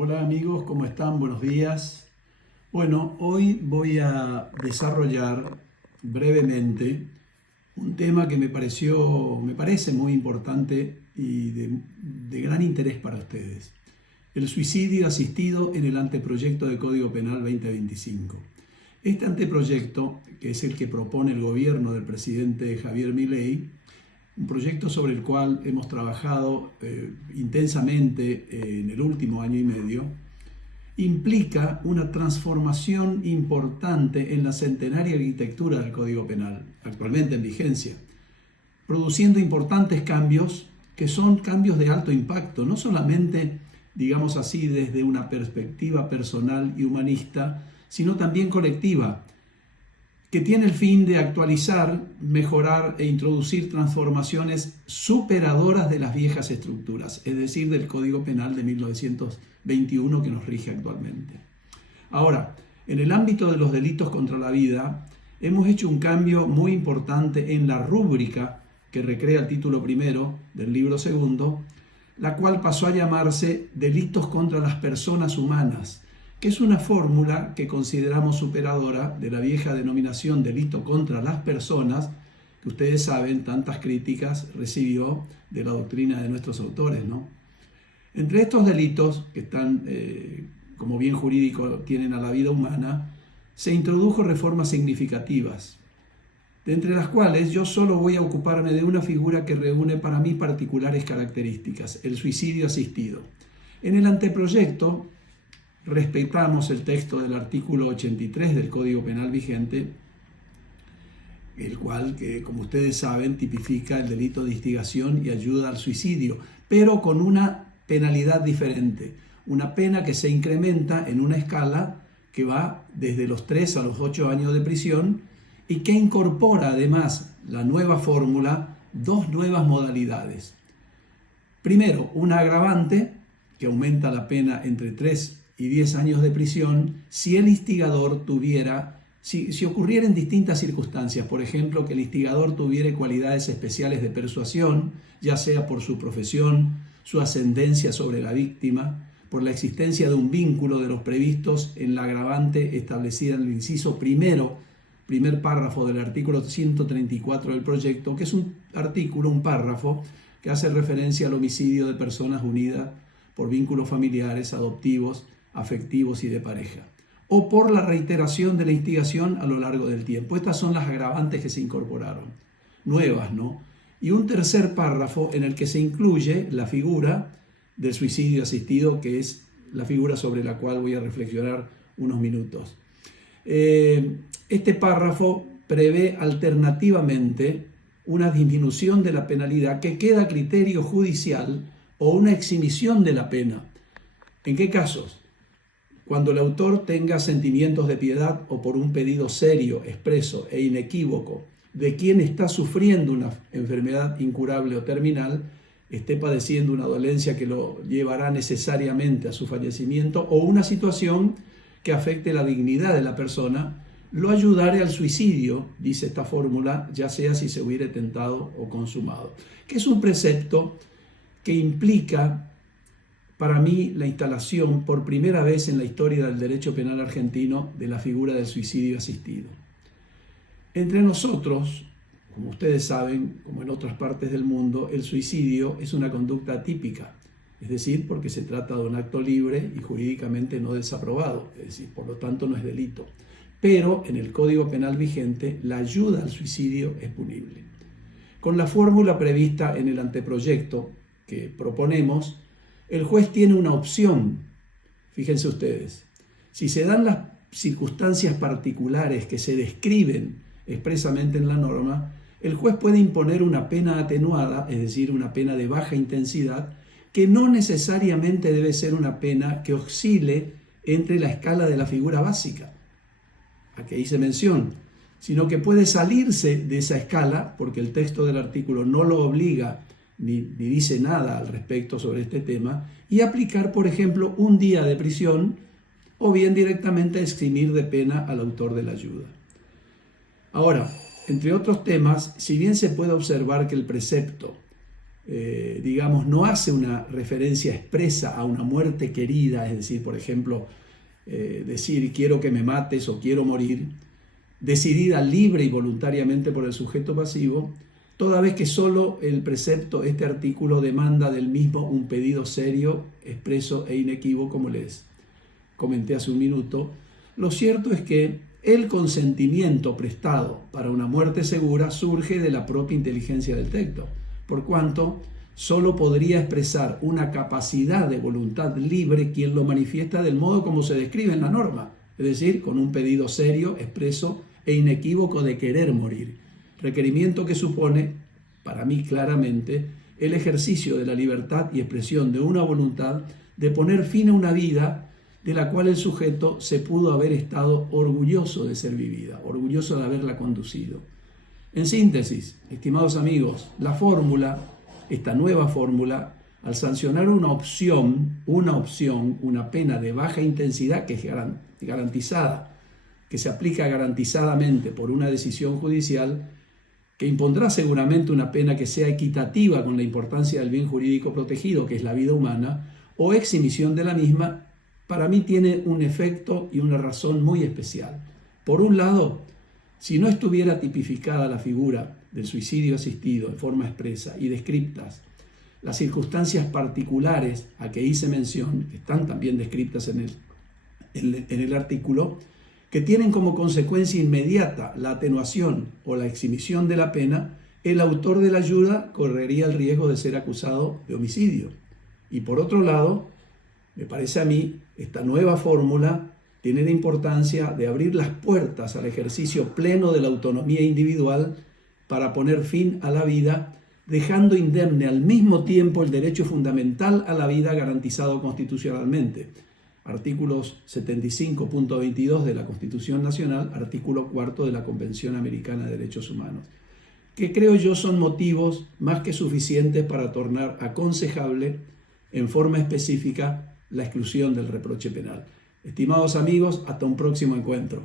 Hola amigos, ¿cómo están? Buenos días. Bueno, hoy voy a desarrollar brevemente un tema que me parece muy importante y de gran interés para ustedes. El suicidio asistido en el anteproyecto de Código Penal 2025. Este anteproyecto, que es el que propone el gobierno del presidente Javier Milei, un proyecto sobre el cual hemos trabajado intensamente en el último año y medio, implica una transformación importante en la centenaria arquitectura del Código Penal, actualmente en vigencia, produciendo importantes cambios que son cambios de alto impacto, no solamente, digamos así, desde una perspectiva personal y humanista, sino también colectiva, que tiene el fin de actualizar, mejorar e introducir transformaciones superadoras de las viejas estructuras, es decir, del Código Penal de 1921 que nos rige actualmente. Ahora, en el ámbito de los delitos contra la vida, hemos hecho un cambio muy importante en la rúbrica que recrea el título primero del libro segundo, la cual pasó a llamarse Delitos contra las personas humanas, que es una fórmula que consideramos superadora de la vieja denominación delito contra las personas, que ustedes saben, tantas críticas recibió de la doctrina de nuestros autores, ¿no? Entre estos delitos, que están, como bien jurídico, tienen a la vida humana, se introdujo reformas significativas, de entre las cuales yo solo voy a ocuparme de una figura que reúne para mí particulares características, el suicidio asistido. En el anteproyecto respetamos el texto del artículo 83 del Código Penal vigente, el cual, que como ustedes saben, tipifica el delito de instigación y ayuda al suicidio, pero con una penalidad diferente, una pena que se incrementa en una escala que va desde los 3 a los 8 años de prisión y que incorpora además la nueva fórmula dos nuevas modalidades. Primero, una agravante que aumenta la pena entre 3 y 10 años de prisión si el instigador tuviera, si ocurriera en distintas circunstancias, por ejemplo, que el instigador tuviera cualidades especiales de persuasión, ya sea por su profesión, su ascendencia sobre la víctima, por la existencia de un vínculo de los previstos en la agravante establecida en el inciso primer párrafo del artículo 134 del proyecto, que es un artículo, un párrafo, que hace referencia al homicidio de personas unidas por vínculos familiares, adoptivos, afectivos y de pareja, o por la reiteración de la instigación a lo largo del tiempo. Estas son las agravantes que se incorporaron, nuevas, ¿no? Y un tercer párrafo en el que se incluye la figura del suicidio asistido, que es la figura sobre la cual voy a reflexionar unos minutos. Este párrafo prevé alternativamente una disminución de la penalidad que queda a criterio judicial o una exhibición de la pena. ¿En qué casos? Cuando el autor tenga sentimientos de piedad o por un pedido serio, expreso e inequívoco de quien está sufriendo una enfermedad incurable o terminal, esté padeciendo una dolencia que lo llevará necesariamente a su fallecimiento o una situación que afecte la dignidad de la persona, lo ayudaré al suicidio, dice esta fórmula, ya sea si se hubiere tentado o consumado, que es un precepto que implica para mí la instalación por primera vez en la historia del derecho penal argentino de la figura del suicidio asistido. Entre nosotros, como ustedes saben, como en otras partes del mundo, el suicidio es una conducta atípica, es decir, porque se trata de un acto libre y jurídicamente no desaprobado, es decir, por lo tanto no es delito. Pero en el Código Penal vigente, la ayuda al suicidio es punible. Con la fórmula prevista en el anteproyecto que proponemos, el juez tiene una opción. Fíjense ustedes, si se dan las circunstancias particulares que se describen expresamente en la norma, el juez puede imponer una pena atenuada, es decir, una pena de baja intensidad, que no necesariamente debe ser una pena que oscile entre la escala de la figura básica, a que hice mención, sino que puede salirse de esa escala, porque el texto del artículo no lo obliga ni dice nada al respecto sobre este tema, y aplicar, por ejemplo, un día de prisión o bien directamente eximir de pena al autor de la ayuda. Ahora, entre otros temas, si bien se puede observar que el precepto digamos, no hace una referencia expresa a una muerte querida, es decir, por ejemplo, decir quiero que me mates o quiero morir, decidida libre y voluntariamente por el sujeto pasivo, toda vez que solo el precepto, este artículo, demanda del mismo un pedido serio, expreso e inequívoco, como les comenté hace un minuto. Lo cierto es que el consentimiento prestado para una muerte segura surge de la propia inteligencia del texto, por cuanto solo podría expresar una capacidad de voluntad libre quien lo manifiesta del modo como se describe en la norma, es decir, con un pedido serio, expreso e inequívoco de querer morir, requerimiento que supone, para mí claramente, el ejercicio de la libertad y expresión de una voluntad de poner fin a una vida de la cual el sujeto se pudo haber estado orgulloso de ser vivida, orgulloso de haberla conducido. En síntesis, estimados amigos, la fórmula, esta nueva fórmula, al sancionar una pena de baja intensidad que es garantizada, que se aplica garantizadamente por una decisión judicial, que impondrá seguramente una pena que sea equitativa con la importancia del bien jurídico protegido, que es la vida humana, o exhibición de la misma, para mí tiene un efecto y una razón muy especial. Por un lado, si no estuviera tipificada la figura del suicidio asistido en forma expresa y descriptas las circunstancias particulares a que hice mención, que están también descritas en el artículo, que tienen como consecuencia inmediata la atenuación o la exhibición de la pena, el autor de la ayuda correría el riesgo de ser acusado de homicidio. Y por otro lado, me parece a mí, esta nueva fórmula tiene la importancia de abrir las puertas al ejercicio pleno de la autonomía individual para poner fin a la vida, dejando indemne al mismo tiempo el derecho fundamental a la vida garantizado constitucionalmente. Artículos 75.22 de la Constitución Nacional, artículo 4 de la Convención Americana de Derechos Humanos, que creo yo son motivos más que suficientes para tornar aconsejable en forma específica la exclusión del reproche penal. Estimados amigos, hasta un próximo encuentro.